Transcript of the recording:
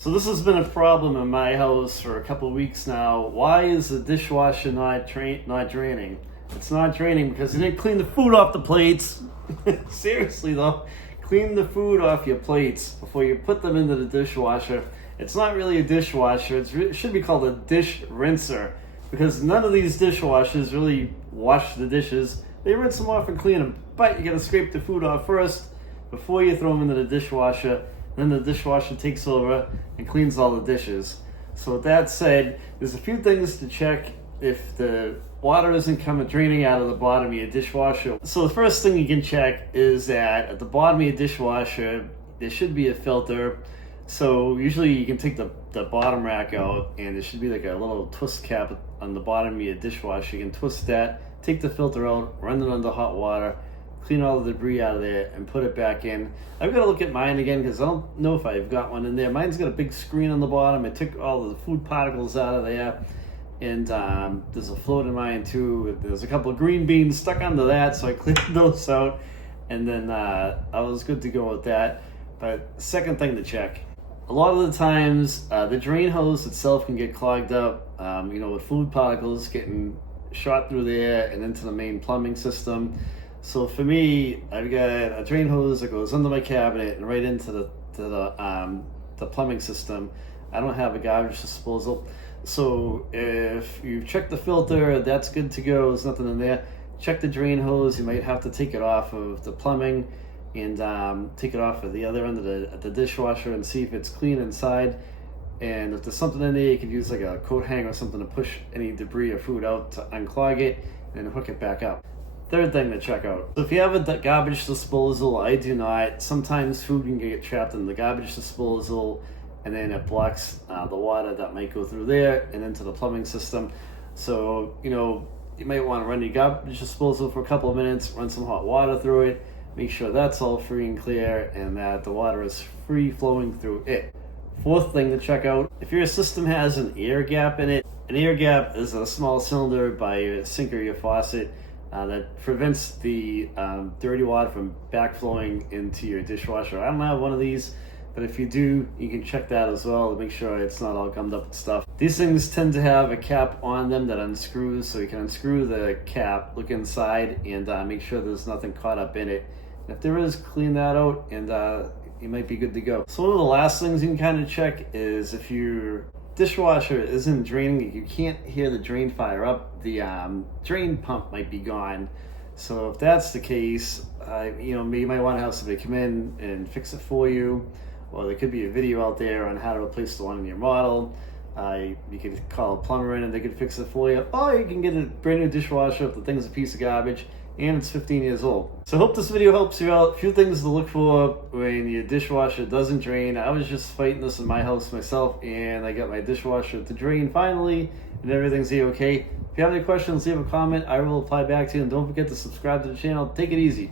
So this has been a problem in my house for a couple of weeks now. Why is the dishwasher not draining? It's not draining because you didn't clean the food off the plates. Seriously though, clean the food off your plates before you put them into the dishwasher. It's not really a dishwasher. It should be called a dish rinser because none of these dishwashers really wash the dishes. They rinse them off and clean them, but you gotta scrape the food off first before you throw them into the dishwasher. Then the dishwasher takes over and cleans all the dishes. So with that said, there's a few things to check if the water isn't draining out of the bottom of your dishwasher. So the first thing you can check is that at the bottom of your dishwasher, there should be a filter. So usually you can take the bottom rack out and there should be like a little twist cap on the bottom of your dishwasher. You can twist that, take the filter out, run it under hot water, clean all the debris out of there and put it back in. I've got to look at mine again because I don't know if I've got one in there. Mine's got a big screen on the bottom. It took all the food particles out of there. And there's a float in mine too. There's a couple of green beans stuck under that, so I cleaned those out. And then I was good to go with that. But second thing to check. A lot of the times, the drain hose itself can get clogged up, with food particles getting shot through there and into the main plumbing system. So for me, I've got a drain hose that goes under my cabinet and right into the plumbing system. I don't have a garbage disposal. So if you've checked the filter, that's good to go. There's nothing in there. Check the drain hose. You might have to take it off of the plumbing and take it off at the other end of the dishwasher and see if it's clean inside. And if there's something in there, you can use like a coat hanger or something to push any debris or food out to unclog it and hook it back up. Third thing to check out. So if you have a garbage disposal, I do not. Sometimes food can get trapped in the garbage disposal and then it blocks the water that might go through there and into the plumbing system. So, you might want to run your garbage disposal for a couple of minutes, run some hot water through it, make sure that's all free and clear and that the water is free flowing through it. Fourth thing to check out, if your system has an air gap in it, an air gap is a small cylinder by your sink or your faucet that prevents the dirty water from backflowing into your dishwasher. I don't have one of these, but if you do, you can check that as well to make sure it's not all gummed up with stuff. These things tend to have a cap on them that unscrews, so you can unscrew the cap, look inside, and make sure there's nothing caught up in it. And if there is, clean that out, and you might be good to go. So one of the last things you can kind of check is if your dishwasher isn't draining, you can't hear the drain fire up, the drain pump might be gone. So if that's the case, you might want to have somebody come in and fix it for you, or there could be a video out there on how to replace the one in your model. You could call a plumber in and they could fix it for you, or you can get a brand new dishwasher if the thing's a piece of garbage and it's 15 years old. So I hope this video helps you out. A few things to look for when your dishwasher doesn't drain. I was just fighting this in my house myself and I got my dishwasher to drain finally and everything's okay. If you have any questions, leave a comment. I will reply back to you, and don't forget to subscribe to the channel. Take it easy.